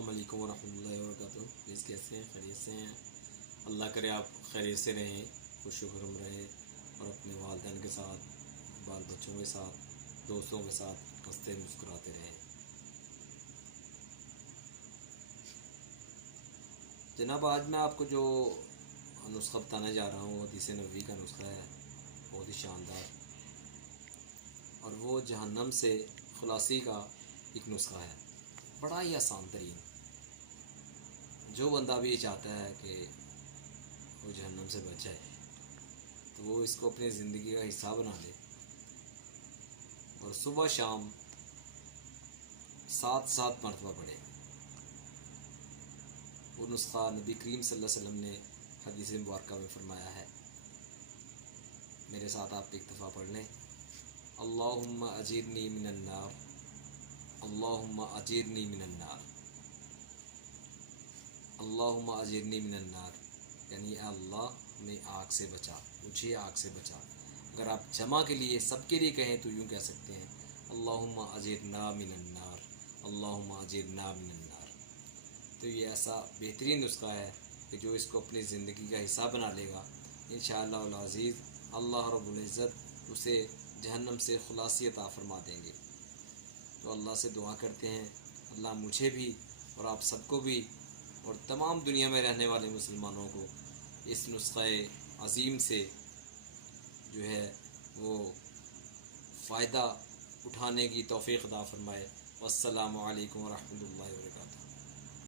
السلام علیکم ورحمۃ اللہ وبرکاتہ۔ پلیز کیسے ہیں؟ خیریت سے ہیں؟ اللہ کرے آپ خیریت سے رہیں، خوش و خرم رہیں اور اپنے والدین کے ساتھ، بال بچوں کے ساتھ، دوستوں کے ساتھ ہنستے مسکراتے رہیں۔ جناب، آج میں آپ کو جو نسخہ بتانے جا رہا ہوں حدیث نبوی کا نسخہ ہے، بہت ہی شاندار، اور وہ جہنم سے خلاصی کا ایک نسخہ ہے، بڑا ہی آسان ترین۔ جو بندہ بھی یہ چاہتا ہے کہ وہ جہنم سے بچ جائے تو وہ اس کو اپنی زندگی کا حصہ بنا لے اور صبح شام 7 مرتبہ پڑھے۔ وہ نسخہ نبی کریم صلی اللہ علیہ وسلم نے حدیث مبارکہ میں فرمایا ہے۔ میرے ساتھ آپ ایک دفعہ پڑھ لیں: اللہم اجرنی من النار، اللہم اجرنی من النار، اللہم اجرنی من النار، یعنی اے اللہ ہمیں آگ سے بچا، مجھے آگ سے بچا۔ اگر آپ جمع کے لیے سب کے لیے کہیں تو یوں کہہ سکتے ہیں: اللہم اجرنا من النار، اللہم اجرنا من النار۔ تو یہ ایسا بہترین نسخہ ہے کہ جو اس کو اپنی زندگی کا حصہ بنا لے گا، انشاءاللہ العزیز اللہ رب العزت اسے جہنم سے خلاصی عطا فرما دیں گے۔ تو اللہ سے دعا کرتے ہیں اللہ مجھے بھی اور آپ سب کو بھی اور تمام دنیا میں رہنے والے مسلمانوں کو اس نسخہ عظیم سے جو ہے وہ فائدہ اٹھانے کی توفیق عطا فرمائے۔ والسلام علیکم ورحمۃ اللہ وبرکاتہ۔